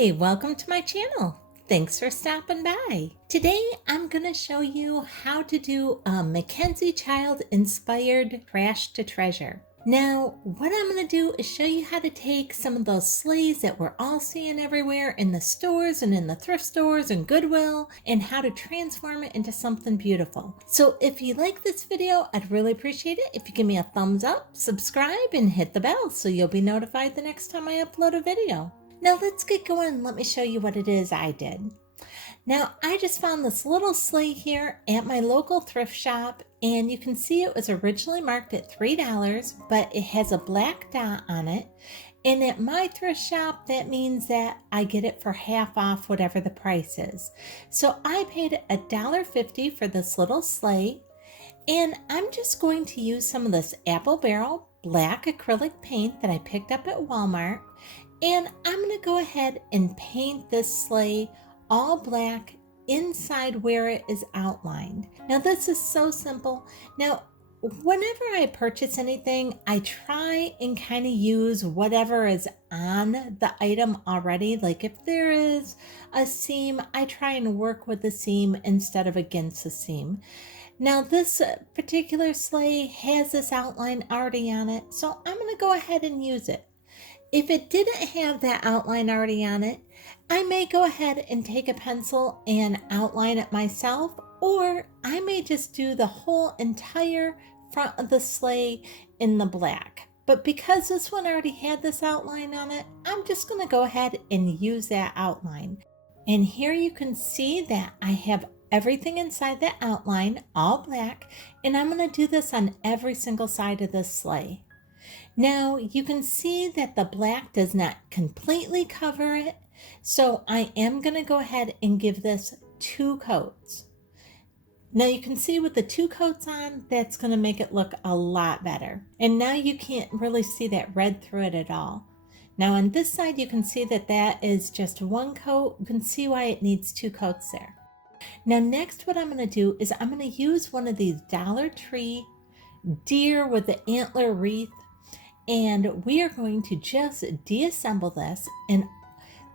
Hi, welcome to my channel. Thanks for stopping by. Today I'm going to show you how to do a Mackenzie child inspired trash to treasure. Now, what I'm going to do is show you how to take some of those sleighs that we're all seeing everywhere in the stores and in the thrift stores and Goodwill, and how to transform it into something beautiful. So if you like this video, I'd really appreciate it if you give me a thumbs up, subscribe, and hit the bell so you'll be notified the next time I upload a video. Now let's get going. Let me show you what it is I did. Now I just found this little sleigh here at my local thrift shop, and you can see it was originally marked at $3, but it has a black dot on it. And at my thrift shop, that means that I get it for half off whatever the price is. So I paid $1.50 for this little sleigh, and I'm just going to use some of this apple barrel black acrylic paint that I picked up at Walmart. And I'm going to go ahead and paint this sleigh all black inside where it is outlined. Now this is so simple. Now, whenever I purchase anything, I try and kind of use whatever is on the item already. Like if there is a seam, I try and work with the seam instead of against the seam. Now this particular sleigh has this outline already on it, so I'm going to go ahead and use it. If it didn't have that outline already on it, I may go ahead and take a pencil and outline it myself, or I may just do the whole entire front of the sleigh in the black. But because this one already had this outline on it, I'm just going to go ahead and use that outline. And here you can see that I have everything inside that outline, all black, and I'm going to do this on every single side of this sleigh. Now you can see that the black does not completely cover it, so I am going to go ahead and give this 2 coats. Now you can see with the 2 coats on, that's going to make it look a lot better. And now you can't really see that red through it at all. Now on this side you can see that that is just 1 coat. You can see why it needs 2 coats there. Now next what I'm going to do is I'm going to use one of these Dollar Tree deer with the antler wreath. And we are going to just deassemble this, and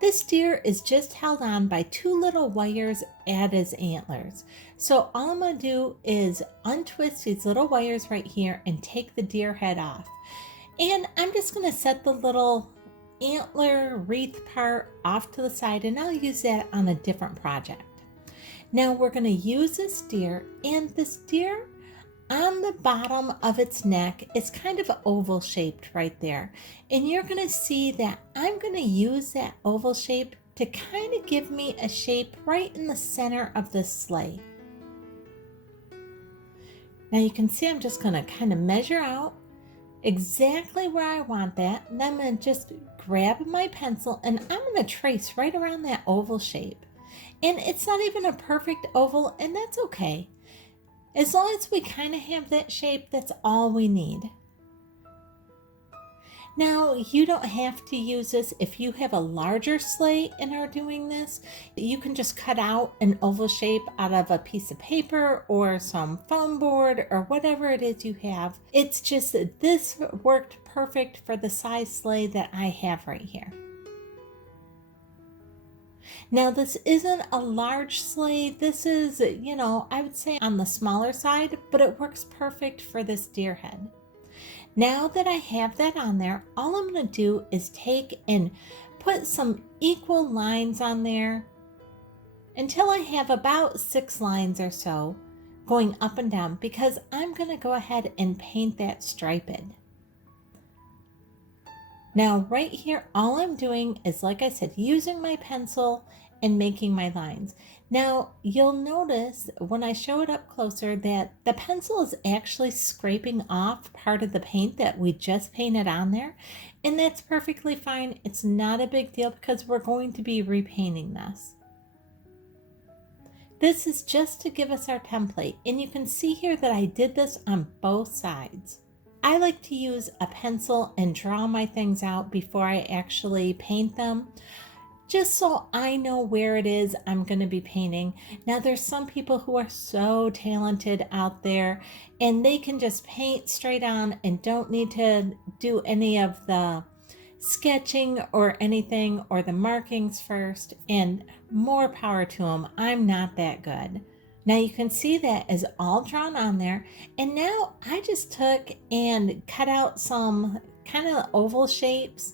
this deer is just held on by 2 little wires at his antlers. So all I'm going to do is untwist these little wires right here and take the deer head off. And I'm just going to set the little antler wreath part off to the side, and I'll use that on a different project. Now we're going to use this deer, and this deer on the bottom of its neck is kind of oval shaped right there. And you're going to see that I'm going to use that oval shape to kind of give me a shape right in the center of this sleigh. Now you can see I'm just going to kind of measure out exactly where I want that. And then I'm going to just grab my pencil and I'm going to trace right around that oval shape. And it's not even a perfect oval, and that's okay. As long as we kind of have that shape, that's all we need. Now, you don't have to use this if you have a larger sleigh and are doing this. You can just cut out an oval shape out of a piece of paper or some foam board or whatever it is you have. It's just that this worked perfect for the size sleigh that I have right here. Now this isn't a large sleigh. This is, I would say on the smaller side, but it works perfect for this deer head. Now that I have that on there, all I'm going to do is take and put some equal lines on there until I have about 6 lines or so going up and down, because I'm going to go ahead and paint that striped. Now right here, all I'm doing is, like I said, using my pencil and making my lines. Now you'll notice when I show it up closer that the pencil is actually scraping off part of the paint that we just painted on there. And that's perfectly fine. It's not a big deal because we're going to be repainting this. This is just to give us our template. And you can see here that I did this on both sides. I like to use a pencil and draw my things out before I actually paint them, just so I know where it is I'm going to be painting. Now there's some people who are so talented out there and they can just paint straight on and don't need to do any of the sketching or anything or the markings first, and more power to them. I'm not that good. Now you can see that is all drawn on there, and now I just took and cut out some kind of oval shapes,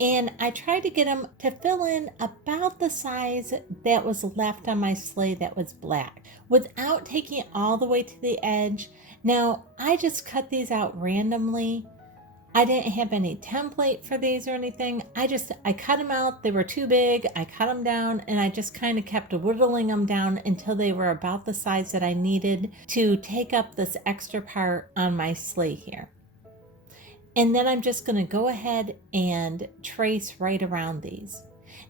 and I tried to get them to fill in about the size that was left on my sleigh that was black without taking it all the way to the edge. Now I just cut these out randomly. I didn't have any template for these or anything. I cut them out. They were too big. I cut them down, and I just kind of kept whittling them down until they were about the size that I needed to take up this extra part on my sleigh here. And then I'm just going to go ahead and trace right around these.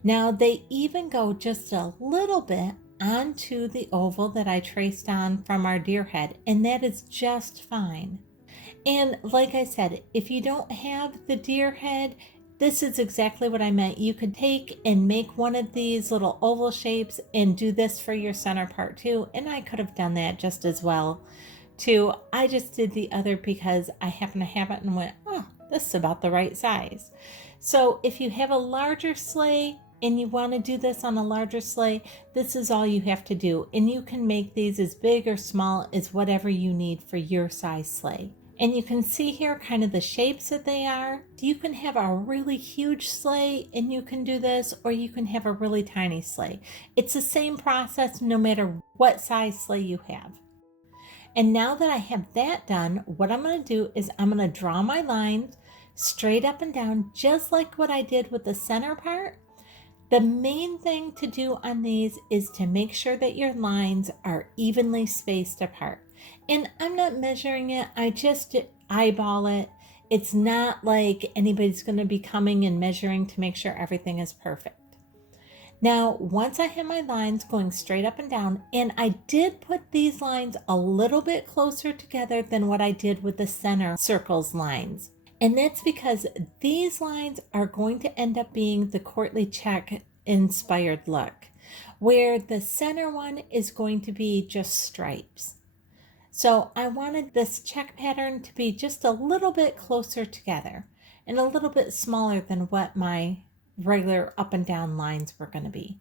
Now they even go just a little bit onto the oval that I traced on from our deer head, and that is just fine. And like I said, if you don't have the deer head, this is exactly what I meant. You could take and make one of these little oval shapes and do this for your center part too. And I could have done that just as well too. I just did the other because I happen to have it and went, oh, this is about the right size. So if you have a larger sleigh and you want to do this on a larger sleigh, this is all you have to do. And you can make these as big or small as whatever you need for your size sleigh. And you can see here kind of the shapes that they are. You can have a really huge sleigh and you can do this, or you can have a really tiny sleigh. It's the same process no matter what size sleigh you have. And now that I have that done, what I'm going to do is I'm going to draw my lines straight up and down, just like what I did with the center part. The main thing to do on these is to make sure that your lines are evenly spaced apart. And I'm not measuring it, I just eyeball it. It's not like anybody's going to be coming and measuring to make sure everything is perfect. Now, once I have my lines going straight up and down, and I did put these lines a little bit closer together than what I did with the center circles lines. And that's because these lines are going to end up being the courtly check inspired look, where the center one is going to be just stripes. So I wanted this check pattern to be just a little bit closer together and a little bit smaller than what my regular up and down lines were going to be.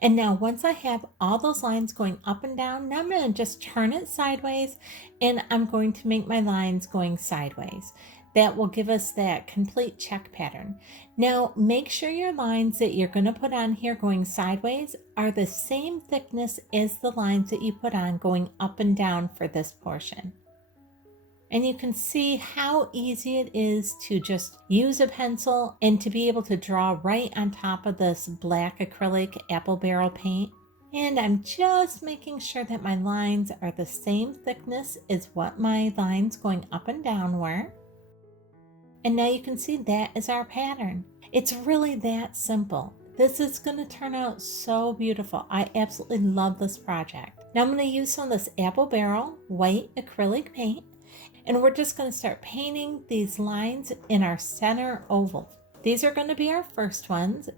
And now once I have all those lines going up and down, now I'm going to just turn it sideways, and I'm going to make my lines going sideways. That will give us that complete check pattern. Now make sure your lines that you're going to put on here going sideways are the same thickness as the lines that you put on going up and down for this portion. And you can see how easy it is to just use a pencil and to be able to draw right on top of this black acrylic apple barrel paint. And I'm just making sure that my lines are the same thickness as what my lines going up and down were. And now you can see that is our pattern. It's really that simple. This is going to turn out so beautiful. I absolutely love this project. Now I'm going to use some of this apple barrel white acrylic paint, and we're just going to start painting these lines in our center oval. These are going to be our first ones,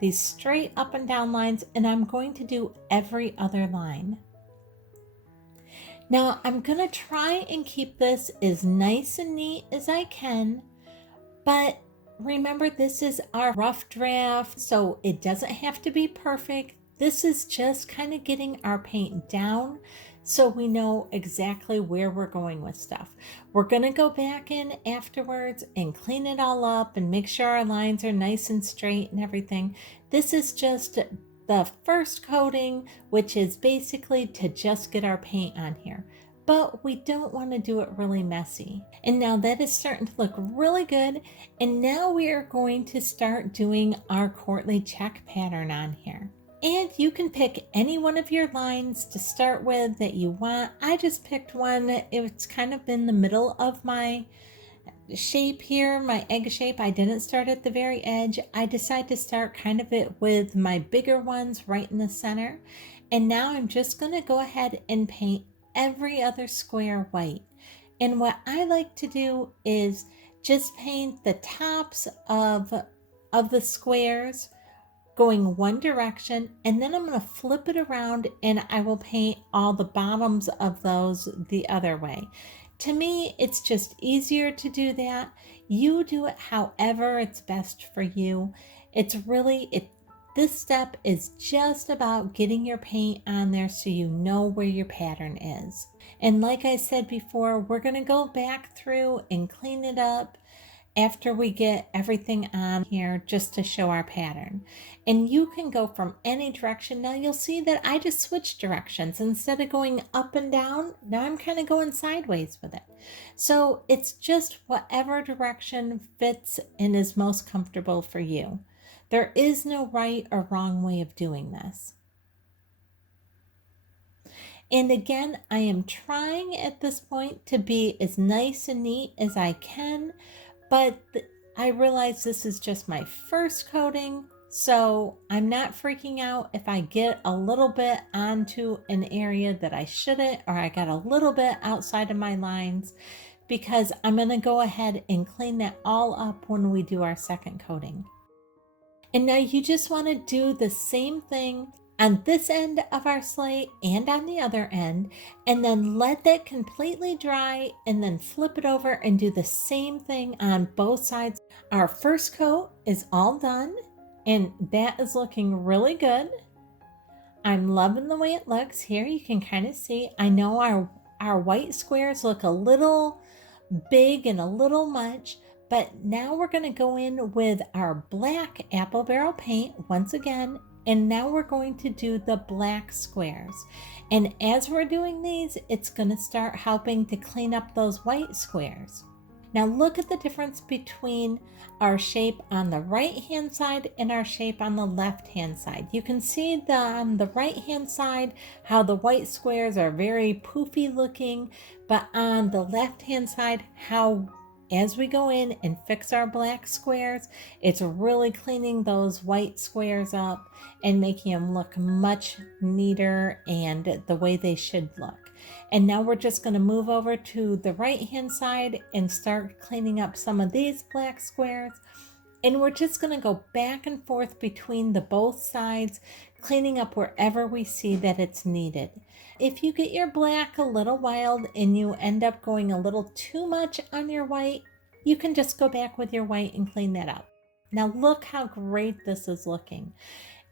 these straight up and down lines, and I'm going to do every other line. Now I'm going to try and keep this as nice and neat as I can. But remember, this is our rough draft, so it doesn't have to be perfect. This is just kind of getting our paint down so we know exactly where we're going with stuff. We're going to go back in afterwards and clean it all up and make sure our lines are nice and straight and everything. This is just the first coating, which is basically to just get our paint on here. But we don't want to do it really messy. And now that is starting to look really good. And now we are going to start doing our courtly check pattern on here. And you can pick any one of your lines to start with that you want. I just picked one. It's kind of in the middle of my shape here, my egg shape. I didn't start at the very edge. I decided to start kind of it with my bigger ones right in the center. And now I'm just going to go ahead and paint every other square white. And what I like to do is just paint the tops of the squares going one direction, and then I'm going to flip it around and I will paint all the bottoms of those the other way. To me, it's just easier to do that. You do it however it's best for you. It's really, this step is just about getting your paint on there so you know where your pattern is. And like I said before, we're going to go back through and clean it up after we get everything on here just to show our pattern. And you can go from any direction. Now you'll see that I just switched directions. Instead of going up and down, now I'm kind of going sideways with it. So it's just whatever direction fits and is most comfortable for you. There is no right or wrong way of doing this. And again, I am trying at this point to be as nice and neat as I can, but I realize this is just my first coating, so I'm not freaking out if I get a little bit onto an area that I shouldn't, or I got a little bit outside of my lines, because I'm going to go ahead and clean that all up when we do our second coating. And now you just want to do the same thing on this end of our sleigh and on the other end, and then let that completely dry, and then flip it over and do the same thing on both sides. Our first coat is all done, and that is looking really good. I'm loving the way it looks. Here you can kind of see, I know our white squares look a little big and a little much, but now we're going to go in with our black apple barrel paint once again. And now we're going to do the black squares. And as we're doing these, it's going to start helping to clean up those white squares. Now look at the difference between our shape on the right hand side and our shape on the left hand side. You can see on the right hand side how the white squares are very poofy looking, but on the left hand side how as we go in and fix our black squares, it's really cleaning those white squares up and making them look much neater and the way they should look. And now we're just going to move over to the right hand side and start cleaning up some of these black squares. And we're just going to go back and forth between the both sides, cleaning up wherever we see that it's needed. If you get your black a little wild and you end up going a little too much on your white, you can just go back with your white and clean that up. Now look how great this is looking.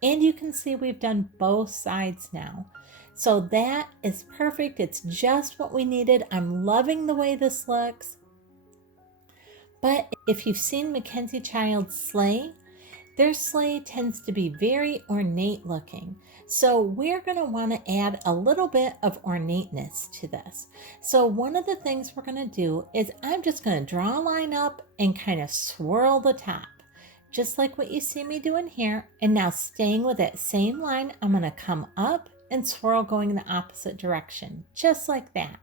And you can see we've done both sides now. So that is perfect. It's just what we needed. I'm loving the way this looks. But if you've seen MacKenzie Child's Sleigh, their sleigh tends to be very ornate looking. So we're going to want to add a little bit of ornateness to this. So one of the things we're going to do is I'm just going to draw a line up and kind of swirl the top, just like what you see me doing here. And now staying with that same line, I'm going to come up and swirl going in the opposite direction, just like that.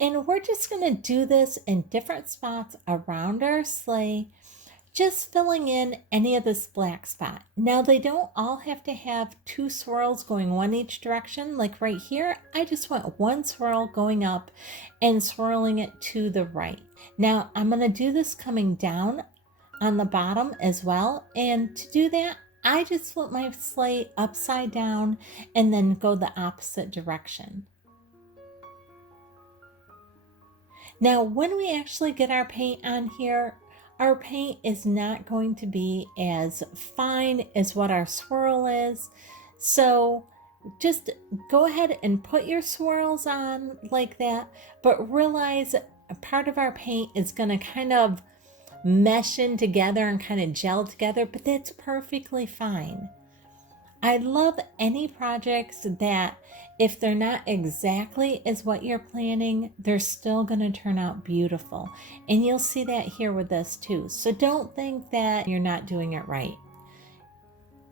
And we're just going to do this in different spots around our sleigh, just filling in any of this black spot. Now they don't all have to have two swirls going one each direction. Like right here, I just went one swirl going up and swirling it to the right. Now I'm going to do this coming down on the bottom as well. And to do that, I just flip my sleigh upside down and then go the opposite direction. Now, when we actually get our paint on here, our paint is not going to be as fine as what our swirl is. So just go ahead and put your swirls on like that, but realize a part of our paint is going to kind of mesh in together and kind of gel together, but that's perfectly fine. I love any projects that if they're not exactly as what you're planning, they're still going to turn out beautiful. And you'll see that here with this too. So don't think that you're not doing it right.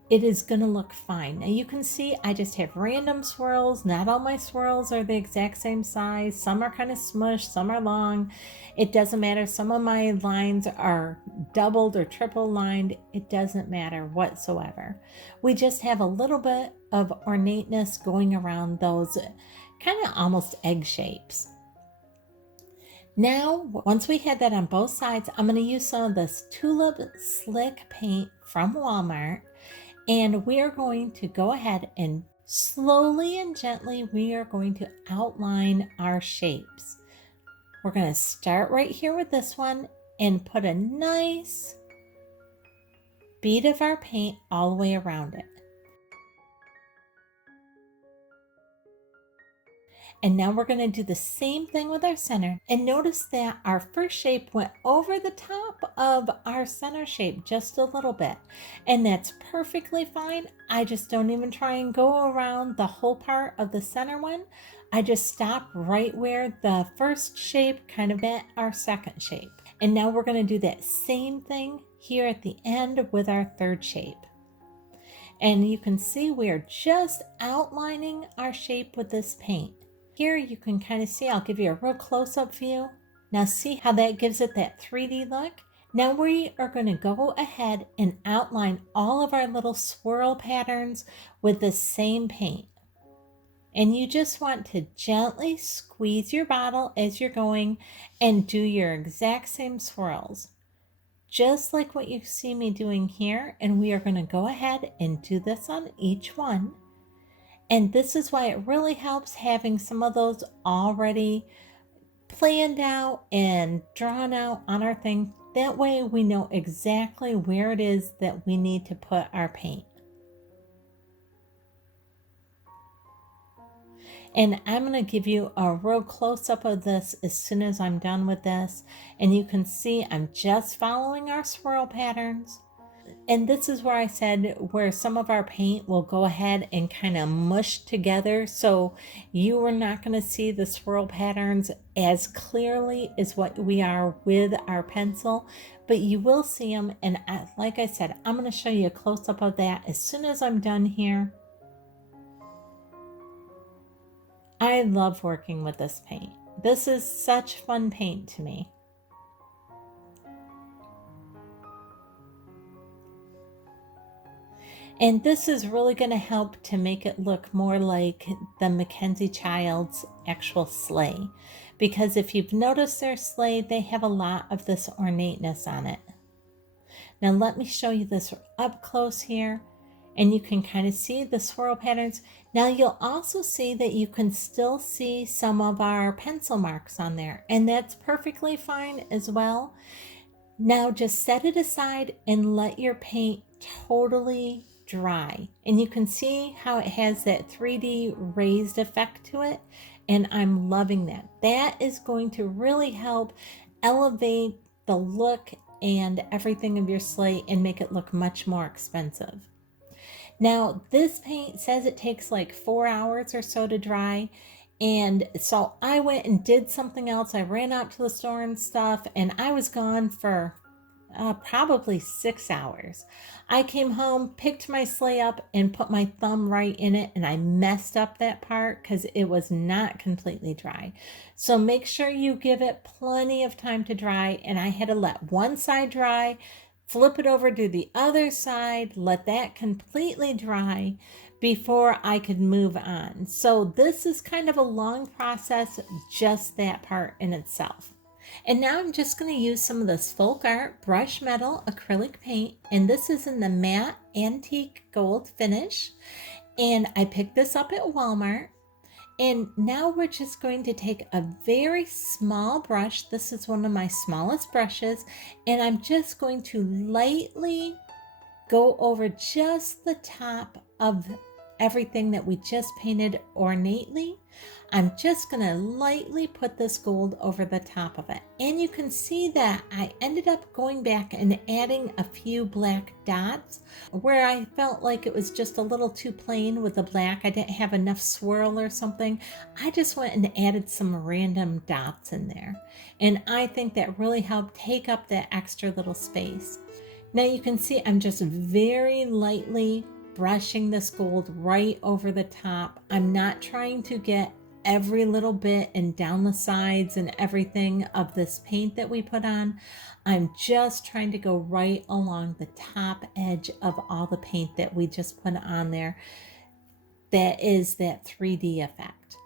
It is going to look fine. Now you can see I just have random swirls. Not all my swirls are the exact same size. Some are kind of smushed, some are long. It doesn't matter. Some of my lines are doubled or triple lined. It doesn't matter whatsoever. We just have a little bit of ornateness going around those kind of almost egg shapes. Now, once we had that on both sides, I'm going to use some of this Tulip Slick paint from Walmart. And we are going to go ahead and slowly and gently, we are going to outline our shapes. We're going to start right here with this one and put a nice bead of our paint all the way around it. And now we're going to do the same thing with our center. And notice that our first shape went over the top of our center shape just a little bit. And that's perfectly fine. I just don't even try and go around the whole part of the center one. I just stop right where the first shape kind of met our second shape. And now we're going to do that same thing here at the end with our third shape. And you can see we're just outlining our shape with this paint. Here you can kind of see, I'll give you a real close-up view. Now see how that gives it that 3D look? Now we are going to go ahead and outline all of our little swirl patterns with the same paint. And you just want to gently squeeze your bottle as you're going and do your exact same swirls. Just like what you see me doing here. And we are going to go ahead and do this on each one. And this is why it really helps having some of those already planned out and drawn out on our thing. That way we know exactly where it is that we need to put our paint. And I'm going to give you a real close-up of this as soon as I'm done with this. And you can see I'm just following our swirl patterns. And this is where I said where some of our paint will go ahead and kind of mush together. So you are not going to see the swirl patterns as clearly as what we are with our pencil, but you will see them. And like I said, I'm going to show you a close-up of that as soon as I'm done here. I love working with this paint. This is such fun paint to me. And this is really going to help to make it look more like the MacKenzie child's actual sleigh. Because if you've noticed their sleigh, they have a lot of this ornateness on it. Now let me show you this up close here. And you can kind of see the swirl patterns. Now you'll also see that you can still see some of our pencil marks on there. And that's perfectly fine as well. Now just set it aside and let your paint totally dry. And you can see how it has that 3D raised effect to it. And I'm loving that. That is going to really help elevate the look and everything of your sleigh and make it look much more expensive. Now this paint says it takes like 4 hours or so to dry. And so I went and did something else. I ran out to the store and stuff, and I was gone for probably 6 hours. I came home, picked my sleigh up and put my thumb right in it, and I messed up that part because it was not completely dry. So make sure you give it plenty of time to dry, and I had to let one side dry, flip it over to the other side, let that completely dry before I could move on. So this is kind of a long process, just that part in itself. And now I'm just going to use some of this folk art brush metal acrylic paint, and this is in the matte antique gold finish. And I picked this up at Walmart. And now we're just going to take a very small brush. This is one of my smallest brushes. And I'm just going to lightly go over just the top of everything that we just painted ornately. I'm just going to lightly put this gold over the top of it. And you can see that I ended up going back and adding a few black dots where I felt like it was just a little too plain with the black. I didn't have enough swirl or something. I just went and added some random dots in there. And I think that really helped take up that extra little space. Now you can see I'm just very lightly brushing this gold right over the top. I'm not trying to get every little bit and down the sides and everything of this paint that we put on. I'm just trying to go right along the top edge of all the paint that we just put on there. That is that 3D effect.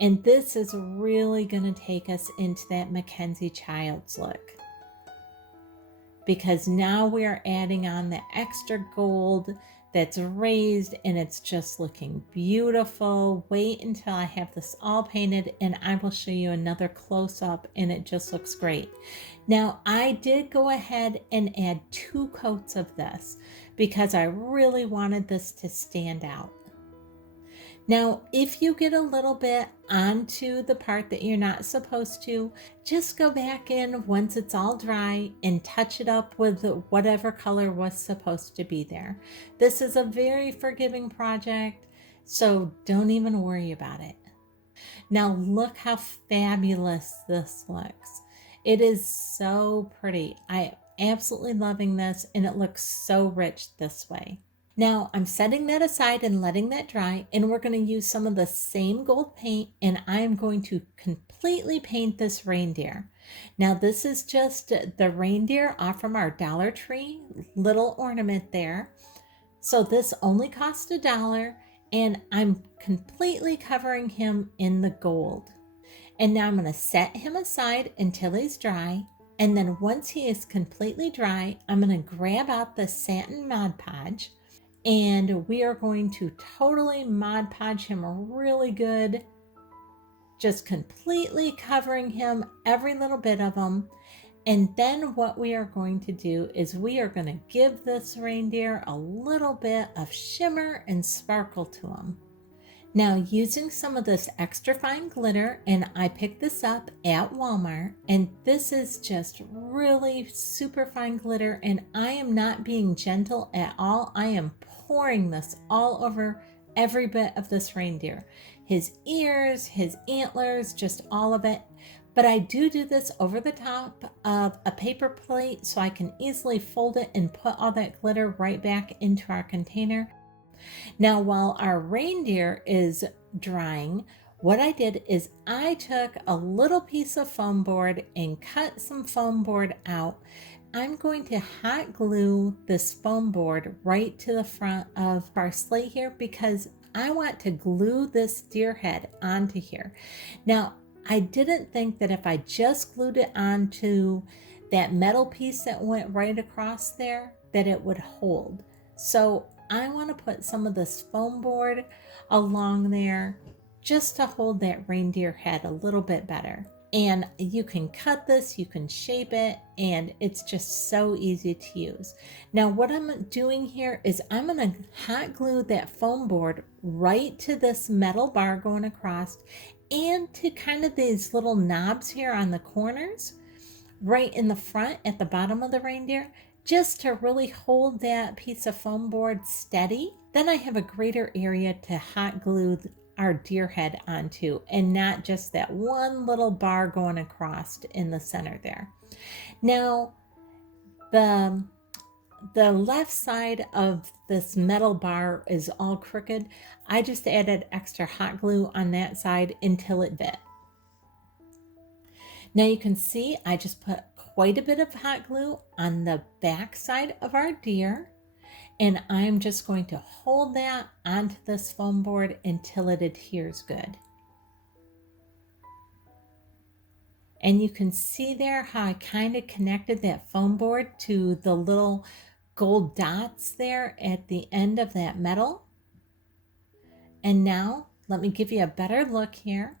And this is really going to take us into that MacKenzie child's look. Because now we are adding on the extra gold that's raised and it's just looking beautiful. Wait until I have this all painted and I will show you another close-up, and it just looks great. Now I did go ahead and add 2 coats of this because I really wanted this to stand out. Now, if you get a little bit onto the part that you're not supposed to, just go back in once it's all dry and touch it up with whatever color was supposed to be there. This is a very forgiving project, so don't even worry about it. Now look how fabulous this looks. It is so pretty. I am absolutely loving this, and it looks so rich this way. Now I'm setting that aside and letting that dry, and we're going to use some of the same gold paint, and I am going to completely paint this reindeer. Now this is just the reindeer off from our Dollar Tree little ornament there. So this only cost $1, and I'm completely covering him in the gold. And now I'm going to set him aside until he's dry. And then once he is completely dry, I'm going to grab out the satin Mod Podge, and we are going to totally Mod Podge him really good, just completely covering him, every little bit of him. And then what we are going to do is we are going to give this reindeer a little bit of shimmer and sparkle to him. Now using some of this extra fine glitter, and I picked this up at Walmart, and this is just really super fine glitter, and I am not being gentle at all. I am pouring this all over every bit of this reindeer. His ears, his antlers, just all of it. But I do this over the top of a paper plate so I can easily fold it and put all that glitter right back into our container. Now while our reindeer is drying, what I did is I took a little piece of foam board and cut some foam board out. I'm going to hot glue this foam board right to the front of our sleigh here because I want to glue this deer head onto here. Now I didn't think that if I just glued it onto that metal piece that went right across there, that it would hold. So I want to put some of this foam board along there just to hold that reindeer head a little bit better. And you can cut this, you can shape it, and it's just so easy to use. Now what I'm doing here is I'm going to hot glue that foam board right to this metal bar going across, and to kind of these little knobs here on the corners, right in the front at the bottom of the reindeer, just to really hold that piece of foam board steady. Then I have a greater area to hot glue our deer head onto, and not just that one little bar going across in the center there. Now the left side of this metal bar is all crooked. I just added extra hot glue on that side until it fit. Now you can see I just put quite a bit of hot glue on the back side of our deer, and I'm just going to hold that onto this foam board until it adheres good. And you can see there how I kind of connected that foam board to the little gold dots there at the end of that metal. And now let me give you a better look here.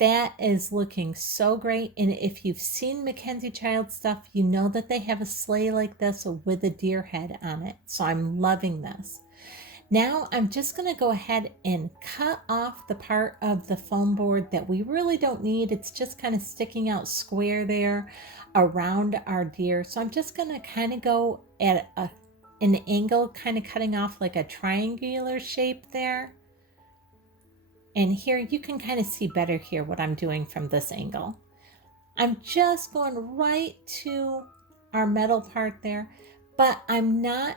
That is looking so great. And if you've seen MacKenzie Child stuff, you know that they have a sleigh like this with a deer head on it. So I'm loving this. Now I'm just going to go ahead and cut off the part of the foam board that we really don't need. It's just kind of sticking out square there around our deer. So I'm just going to kind of go at an angle, kind of cutting off like a triangular shape there. And here you can kind of see better here what I'm doing from this angle. I'm just going right to our metal part there, but I'm not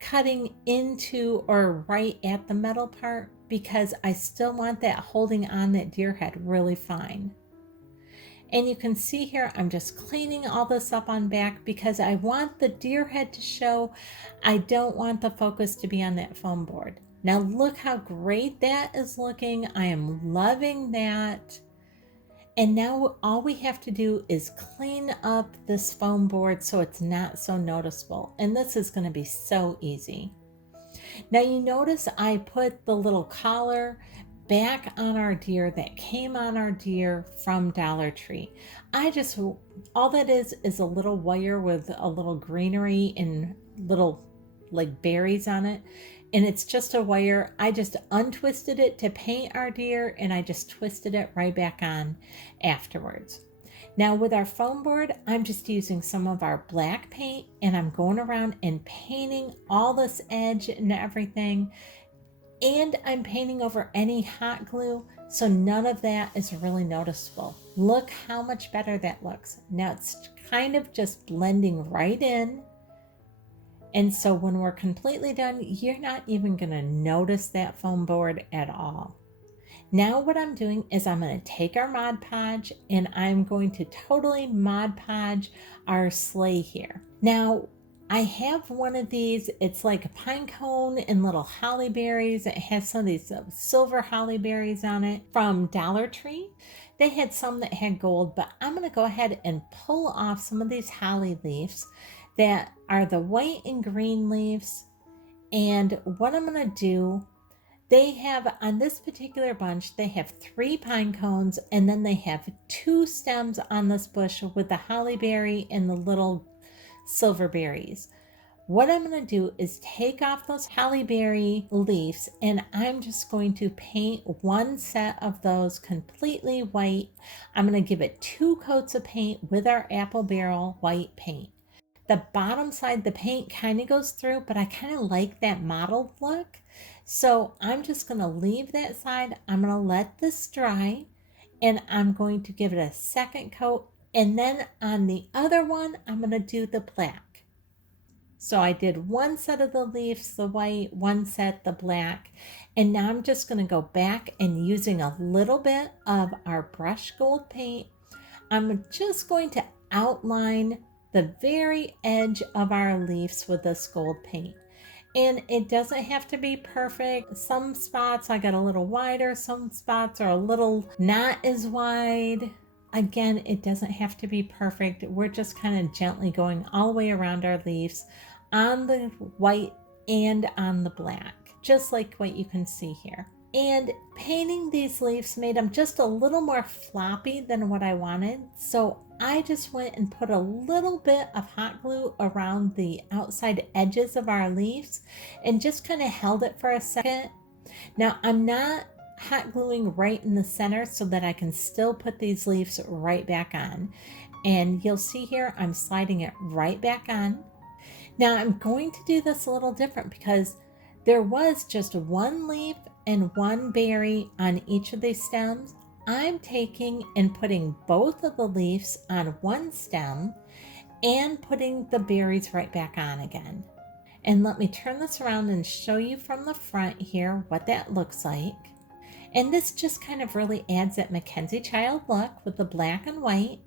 cutting into or right at the metal part because I still want that holding on that deer head really fine. And you can see here I'm just cleaning all this up on back because I want the deer head to show. I don't want the focus to be on that foam board. Now look how great that is looking. I am loving that. And now all we have to do is clean up this foam board so it's not so noticeable. And this is going to be so easy. Now you notice I put the little collar back on our deer that came on our deer from Dollar Tree. All that is a little wire with a little greenery and little like berries on it. And it's just a wire. I just untwisted it to paint our deer, and I just twisted it right back on afterwards. Now with our foam board, I'm just using some of our black paint, and I'm going around and painting all this edge and everything. And I'm painting over any hot glue, so none of that is really noticeable. Look how much better that looks. Now it's kind of just blending right in. And so when we're completely done, you're not even going to notice that foam board at all. Now what I'm doing is I'm going to take our Mod Podge and I'm going to totally Mod Podge our sleigh here. Now I have one of these. It's like a pine cone and little holly berries. It has some of these silver holly berries on it from Dollar Tree. They had some that had gold, but I'm going to go ahead and pull off some of these holly leaves that are the white and green leaves. And what I'm going to do, they have on this particular bunch, they have 3 pine cones, and then they have 2 stems on this bush with the holly berry and the little silver berries. What I'm going to do is take off those holly berry leaves, and I'm just going to paint one set of those completely white. I'm going to give it 2 coats of paint with our apple barrel white paint. The bottom side, the paint kind of goes through, but I kind of like that mottled look. So I'm just going to leave that side. I'm going to let this dry, and I'm going to give it a second coat. And then on the other one, I'm going to do the black. So I did one set of the leaves, the white, one set, the black. And now I'm just going to go back and using a little bit of our brush gold paint, I'm just going to outline the very edge of our leaves with this gold paint. And it doesn't have to be perfect. Some spots I got a little wider, some spots are a little not as wide. Again, it doesn't have to be perfect. We're just kind of gently going all the way around our leaves on the white and on the black, just like what you can see here. And painting these leaves made them just a little more floppy than what I wanted. So I just went and put a little bit of hot glue around the outside edges of our leaves and just kind of held it for a second. Now I'm not hot gluing right in the center so that I can still put these leaves right back on. And you'll see here, I'm sliding it right back on. Now I'm going to do this a little different because there was just one leaf and one berry on each of these stems. I'm taking and putting both of the leaves on one stem and putting the berries right back on again. And let me turn this around and show you from the front here what that looks like. And this just kind of really adds that MacKenzie child look with the black and white.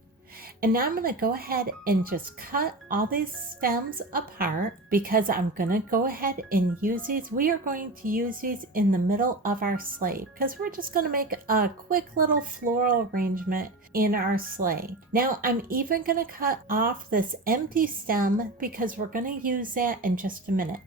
And now I'm going to go ahead and just cut all these stems apart because I'm going to go ahead and use these. We are going to use these in the middle of our sleigh because we're just going to make a quick little floral arrangement in our sleigh. Now I'm even going to cut off this empty stem because we're going to use that in just a minute.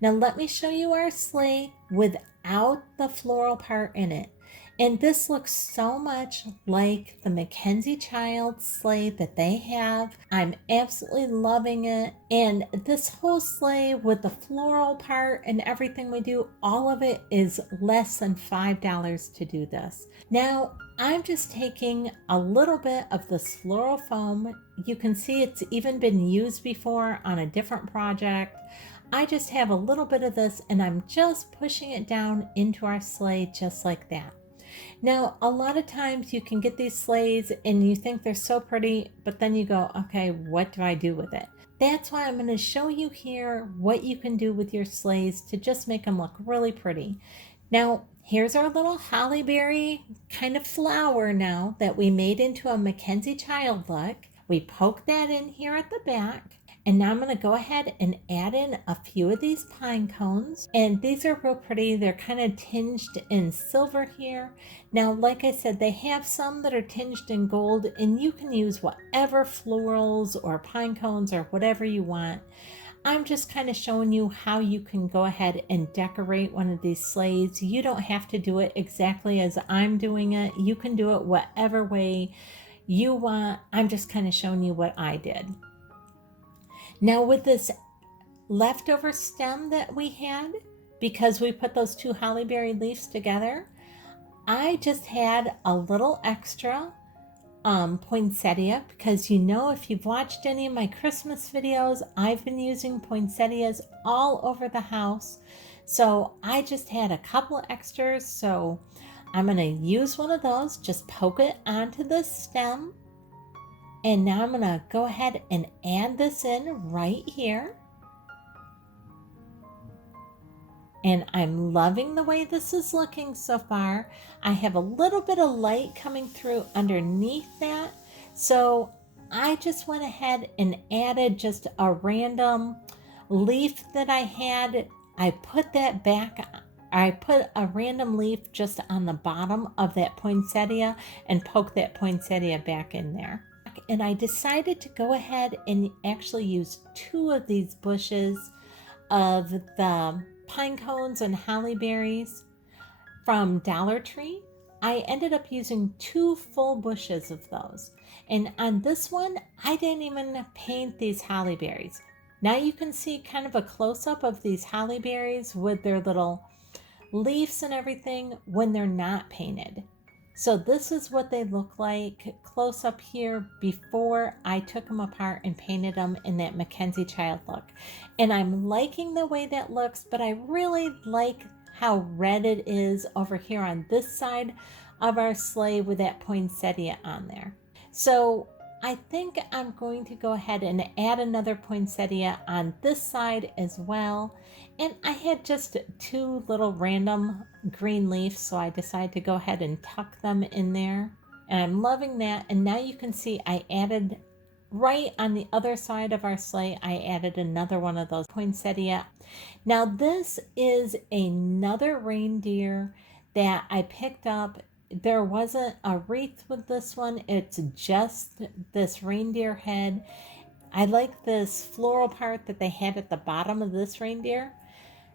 Now let me show you our sleigh without the floral part in it. And this looks so much like the MacKenzie child sleigh that they have. I'm absolutely loving it. And this whole sleigh with the floral part and everything we do, all of it is less than $5 to do this. Now, I'm just taking a little bit of this floral foam. You can see it's even been used before on a different project. I just have a little bit of this and I'm just pushing it down into our sleigh just like that. Now, a lot of times you can get these sleighs and you think they're so pretty, but then you go, okay, what do I do with it? That's why I'm going to show you here what you can do with your sleighs to just make them look really pretty. Now, here's our little holly berry kind of flower now that we made into a MacKenzie child look. We poke that in here at the back. And now I'm going to go ahead and add in a few of these pine cones. And these are real pretty. They're kind of tinged in silver here. Now, like I said, they have some that are tinged in gold, and you can use whatever florals or pine cones or whatever you want. I'm just kind of showing you how you can go ahead and decorate one of these sleighs. You don't have to do it exactly as I'm doing it. You can do it whatever way you want. I'm just kind of showing you what I did. Now with this leftover stem that we had, because we put those two hollyberry leaves together, I just had a little extra poinsettia, because you know, if you've watched any of my Christmas videos, I've been using poinsettias all over the house. So I just had a couple of extras, so I'm going to use one of those, just poke it onto the stem. And now I'm going to go ahead and add this in right here. And I'm loving the way this is looking so far. I have a little bit of light coming through underneath that. So I just went ahead and added just a random leaf that I had. I put that back. I put a random leaf just on the bottom of that poinsettia and poke that poinsettia back in there. And I decided to go ahead and actually use two of these bushes of the pine cones and holly berries from Dollar Tree. I ended up using 2 full bushes of those. And on this one, I didn't even paint these holly berries. Now you can see kind of a close-up of these holly berries with their little leaves and everything when they're not painted. So this is what they look like close up here before I took them apart and painted them in that MacKenzie child look. And I'm liking the way that looks, but I really like how red it is over here on this side of our sleigh with that poinsettia on there. So I think I'm going to go ahead and add another poinsettia on this side as well. And I had just 2 little random green leaves, so I decided to go ahead and tuck them in there. And I'm loving that. And now you can see I added right on the other side of our sleigh, I added another one of those poinsettia. Now this is another reindeer that I picked up. There wasn't a wreath with this one. It's just this reindeer head. I like this floral part that they had at the bottom of this reindeer.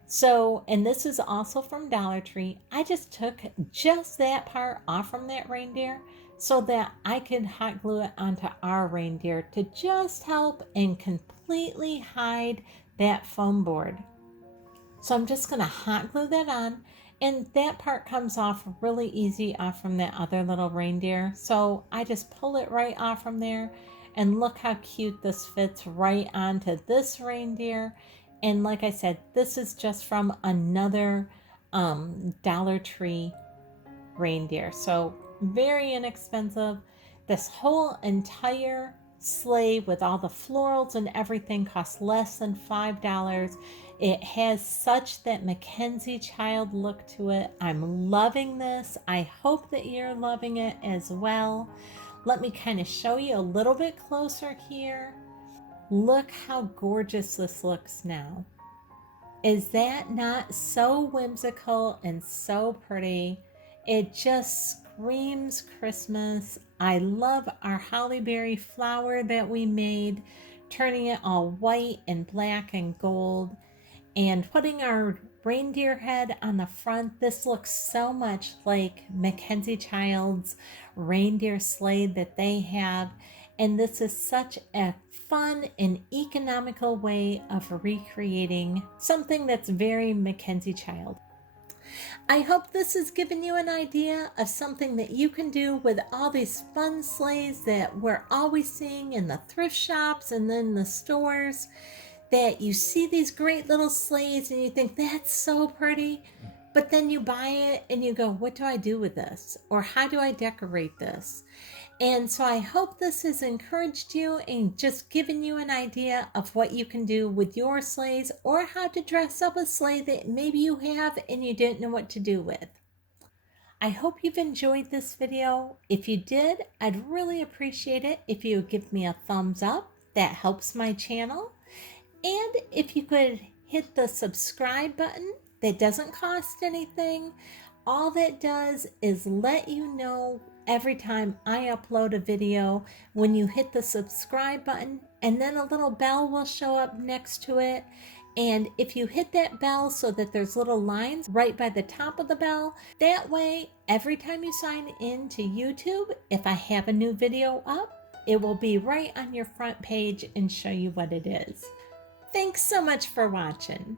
So, and this is also from Dollar Tree. I just took just that part off from that reindeer so that I could hot glue it onto our reindeer to just help and completely hide that foam board. So I'm just going to hot glue that on, and that part comes off really easy off from that other little reindeer. So I just pull it right off from there, and look how cute this fits right onto this reindeer. And like I said, this is just from another Dollar Tree reindeer. So very inexpensive. This whole entire sleigh with all the florals and everything costs less than $5. It has such that MacKenzie child look to it. I'm loving this. I hope that you're loving it as well. Let me kind of show you a little bit closer here. Look how gorgeous this looks now. Is that not so whimsical and so pretty? It just screams Christmas. I love our hollyberry flower that we made, turning it all white and black and gold, and putting our reindeer head on the front. This looks so much like MacKenzie Child's reindeer sleigh that they have. And this is such a fun and economical way of recreating something that's very MacKenzie Child. I hope this has given you an idea of something that you can do with all these fun sleighs that we're always seeing in the thrift shops and then the stores, that you see these great little sleighs and you think that's so pretty, but then you buy it and you go, what do I do with this? Or how do I decorate this? And so I hope this has encouraged you and just given you an idea of what you can do with your sleighs, or how to dress up a sleigh that maybe you have and you didn't know what to do with. I hope you've enjoyed this video. If you did, I'd really appreciate it if you would give me a thumbs up. That helps my channel. And if you could hit the subscribe button, that doesn't cost anything. All that does is let you know every time I upload a video when you hit the subscribe button, and then a little bell will show up next to it. And if you hit that bell so that there's little lines right by the top of the bell, that way every time you sign in to YouTube, if I have a new video up, it will be right on your front page and show you what it is. Thanks so much for watching.